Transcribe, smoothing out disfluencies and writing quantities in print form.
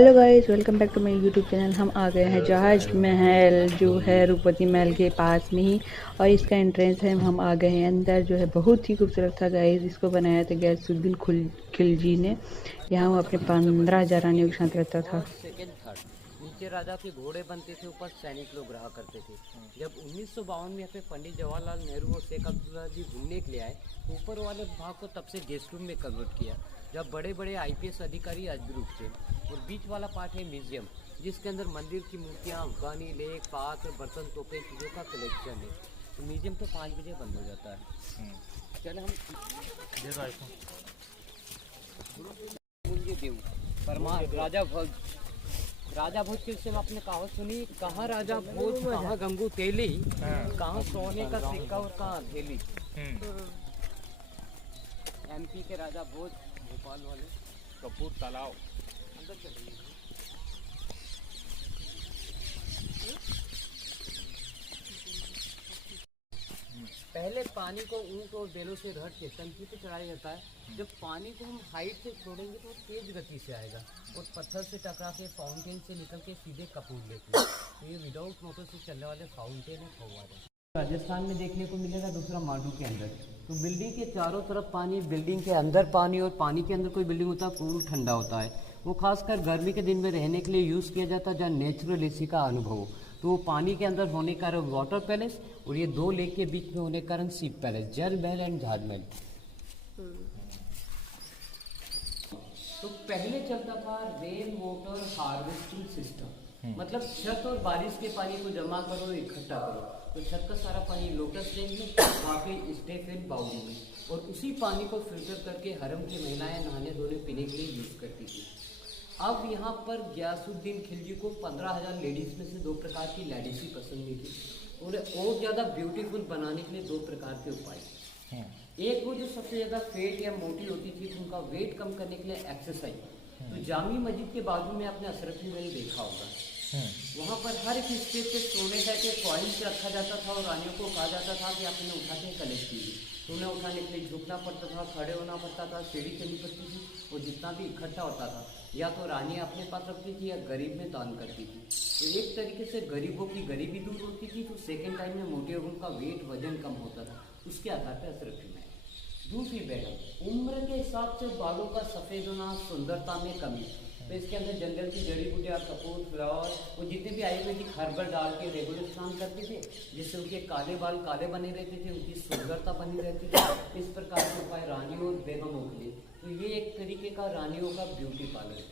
Hello guys, welcome back to my YouTube channel. हम आ गए हैं जहाज महल जो है रूपवती महल के पास में ही, और इसका एंट्रेंस है। हम आ गए हैं अंदर, जो है बहुत ही खूबसूरत था गाइस। इसको बनाया था गयासुद्दीन खिलजी ने। यहाँ वो अपने 15,000 रानियों के साथ रहता था। सेकंड थर्ड नीचे राजा के घोड़े बनते थे, ऊपर सैनिक लोग रहा करते थे। जब 1952 में यहाँ पे पंडित जवाहरलाल नेहरू और शेख अब्दुल्ला जी घूमने के लिए आए तो ऊपर वाले भाग को तब से गेस्ट रूम में कन्वर्ट किया। जब बड़े बड़े आईपीएस अधिकारी आज भी रुकते हैं। और बीच वाला पार्ट है म्यूजियम, जिसके अंदर मंदिर की मूर्तियाँ, अफगानी लेख, पात्र, बर्तन, तोपे, चीज़ों का कलेक्शन है। तो म्यूजियम तो 5 बजे बंद हो जाता है। चले हम देव परमार राजा भोज के विषय में आपने कहावत सुनी, कहाँ राजा भोज, कहाँ गंगू तेली, कहाँ सोने का सिक्का और कहाँ हथेली। एमपी के राजा भोज, भोपाल वाले कपूर तालाब। अंदर चलिए। पहले पानी को ऊंट और बैलों से रट के टंकी पे चढ़ाया जाता है। जब पानी को हम हाइट से छोड़ेंगे तो तेज गति से आएगा और पत्थर से टकरा के फाउंटेन से निकल के सीधे कपूर लेते हैं। तो ये विदाउट मोटर से चलने वाले फाउंटेन है, फव्वारे। राजस्थान में देखने को मिलेगा, दूसरा मांडू के अंदर। तो बिल्डिंग के चारों तरफ पानी, बिल्डिंग के अंदर पानी, और पानी के अंदर कोई बिल्डिंग होता है पूल ठंडा होता है। वो खासकर गर्मी के दिन में रहने के लिए यूज़ किया जाता है, जहाँ नेचुरल एसी का अनुभव हो। तो वो पानी के अंदर होने के कारण वाटर पैलेस, और ये 2 लेक के बीच में होने के कारण सी पैलेस, जल महल एंड जहाज महल। तो पहले चलता था रेन वाटर हार्वेस्टिंग सिस्टम, मतलब छत और बारिश के पानी को जमा करो, इकट्ठा करो। तो छत का सारा पानी लोटस टैंक में, वहाँ पे स्टेफेन बाउल में, और उसी पानी को फिल्टर करके हरम की महिलाएं नहाने धोने पीने के लिए यूज करती थी। अब यहाँ पर गयासुद्दीन खिलजी को 15,000 लेडीज में से 2 प्रकार की लेडीज ही पसंद नहीं थी, और ज़्यादा ब्यूटीफुल बनाने के लिए 2 प्रकार के उपाय। एक वो जो सबसे ज़्यादा फेट या मोटी होती थी, उनका वेट कम करने के लिए एक्सरसाइज। तो जामी मस्जिद के बाजू में आपने अशरफी महल देखा होगा, वहाँ पर हर एक स्टेज पे सोने का एक कॉइन्स रखा जाता था, और रानियों को कहा जाता था कि आपने उठा के कलेक्ट कीजिए। तो उन्हें उठाने के लिए झुकना पड़ता था, खड़े होना पड़ता था, सीढ़ी चलनी पड़ती थी, और जितना भी इकट्ठा होता था या तो रानियाँ अपने पास रखती थी या गरीब में दान करती थी। तो एक तरीके से गरीबों की गरीबी दूर होती थी। तो सेकेंड टाइम में मोटे लोगों का वेट, वजन कम होता था, उसके आधार पर अशरफी महल। दूसरी बेगम, उम्र के हिसाब से बालों का सफ़ेद होना, सुंदरता में कमी। तो इसके अंदर जंगल की जड़ी बूटियाँ, कपूर, फ्लावर, वो जितने भी आयुर्वेदिक हर्बल डाल के रेगुलर स्नान करते थे, जिससे उनके काले बाल काले बने रहते थे, उनकी सुंदरता बनी रहती थी। इस प्रकार के उपाय रानियों और बेगमों के लिए। तो ये एक तरीके का रानियों का ब्यूटी पार्लर है।